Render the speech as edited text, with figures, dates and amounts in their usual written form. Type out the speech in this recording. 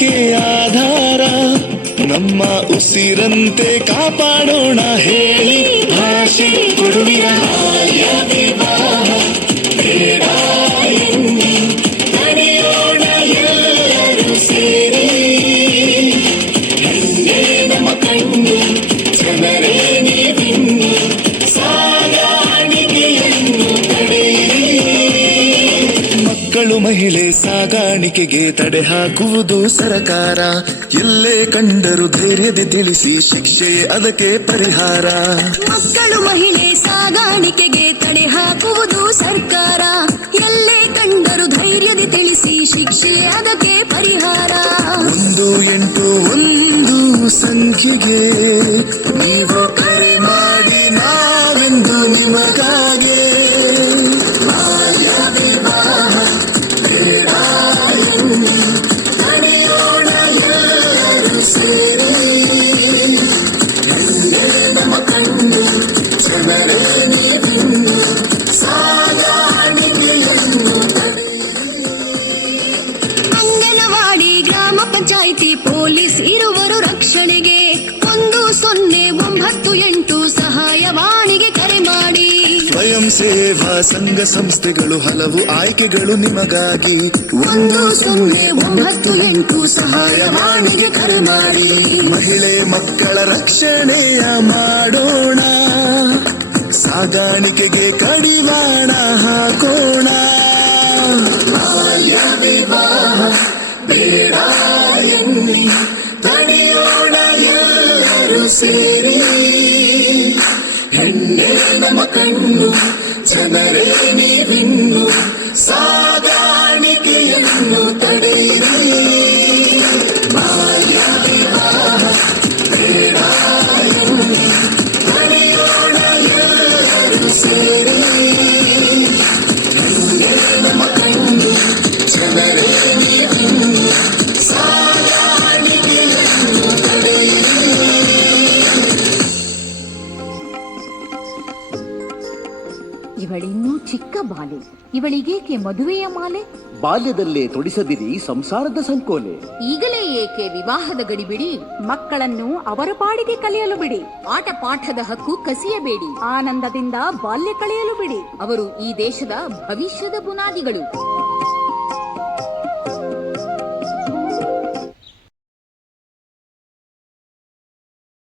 ಬದುಕೆ ಆಧಾರ, ನಮ್ಮ ಉಸಿರಂತೆ ಕಾಪಾಡೋಣ ಹೇಳಿ ಭಾಷೆ ಕೊಡುವಿರ. ಬಾಲ್ಯ ವಿವಾಹ ಬೇಡ ಎನ್ನಿ ನಡೆಯೋಣ ಎಲ್ಲರೂ ಸೇರಿ, ಹೆಣ್ಣೆ ನಮ್ಮ ಕಣ್ಣು ಜನರೇ ನೀವಿನ್ನು ಸಾಗಾಣಿಕೆಯನ್ನು ತಡೆಯಿರಿ. ಮಕ್ಕಳು ಮಹಿಳೆ ಸಾಗಾಣಿಕೆಗೆ ತಡೆ ಹಾಕುವುದು ಸರಕಾರ, ಎಲ್ಲೇ ಕಂಡರೂ ಧೈರ್ಯದೆ ತಿಳಿಸಿ ಶಿಕ್ಷೆಯೇ ಅದಕ್ಕೆ ಪರಿಹಾರ. ಮಕ್ಕಳು ಮಹಿಳೆ ಸಾಗಾಣಿಕೆಗೆ ತಡೆ ಹಾಕುವುದು ಸರ್ಕಾರ, ಎಲ್ಲೇ ಕಂಡರೂ ಧೈರ್ಯದೆ ತಿಳಿಸಿ ಶಿಕ್ಷೆಯೇ ಅದಕ್ಕೆ ಪರಿಹಾರ. 181 ಸಂಖ್ಯೆಗೆ ನೀವು ಕರೆ ಮಾಡಿ, ನಾವೆಂದು ನಿಮಗಾಗೆ. ಬಾಲ್ಯ ವಿವಾಹ ಬೇಡ ಎನ್ನಿ ನಡೆಯೋಣ ಎಲ್ಲರೂ ಸೇರಿ, ಹೆಣ್ಣೆ ನಮ್ಮ ಕಣ್ಣು ಜನರೇ ನೀವಿನ್ನು ಸಾಗಾಣಿಕೆಯನ್ನು ತಡೆಯಿರಿ. ಅಂಗನವಾಡಿ ಗ್ರಾಮ ಪಂಚಾಯಿತಿ ಪೊಲೀಸ್ ಇರುವರು ರಕ್ಷಣೆಗೆ 10988 ಸಹಾಯವಾಣಿಗೆ ಕರೆ ಮಾಡಿ. ಸ್ವಯಂ ಸೇವಾ ಸಂಘ ಸಂಸ್ಥೆಗಳು ಹಲವು ಆಯ್ಕೆಗಳು ನಿಮಗಾಗಿ, 10988 ಸಹಾಯವಾಣಿಗೆ ಕರೆ ಮಾಡಿ. ಮಹಿಳೆ ಮಕ್ಕಳ ರಕ್ಷಣೆಯ ಮಾಡೋಣ, ಸಾಗಾಣಿಕೆಗೆ ಕಡಿವಾಣ ಹಾಕೋಣ. ಬಾಲ್ಯ ವಿವಾಹ ಬೇಡ ಎನ್ನಿ ತಡೆಯೋಣ ಎಲ್ಲರೂ ಸೇರಿ, ಹೆಣ್ಣೆ ನಮ್ಮ ಕಣ್ಣು ಜನರೇ ನೀವಿನ್ನು ಸಾಗಾಣಿಕೆಯನ್ನು ತಡೆಯಿರಿ. ಬಾಲ್ಯ ವಿವಾಹ ಬೇಡ ಎನ್ನಿ ತಡೆಯೋಣ ಎಲ್ಲರೂ ಸೇರಿ, ಹೆಣ್ಣೆ ನಮ್ಮ ಕಣ್ಣು ಜನರೇ ನೀವಿನ್ನು ಸಾಗಾಣಿಕೆಯನ್ನು ತಡೆಯಿರಿ. ಇವಳಿನ್ನೂ ಚಿಕ್ಕ ಬಾಲೆ, ಇವಳಿಗೇಕೆ ಮದುವೆಯ ಮಾಲೆ? ಬಾಲ್ಯದಲ್ಲೇ ತೊಡಿಸದಿರಿ ಸಂಸಾರದ ಸಂಕೋಲೆ. ಈಗಲೇ ಏಕೆ ವಿವಾಹದ ಗಡಿಬಿಡಿ? ಮಕ್ಕಳನ್ನು ಅವರ ಪಾಡಿಗೆ ಕಲಿಯಲು ಬಿಡಿ. ಆಟ ಪಾಠದ ಹಕ್ಕು ಕಸಿಯಬೇಡಿ. ಆನಂದದಿಂದ ಬಾಲ್ಯ ಕಳೆಯಲು ಬಿಡಿ. ಅವರು ಈ ದೇಶದ ಭವಿಷ್ಯದ ಬುನಾದಿಗಳು.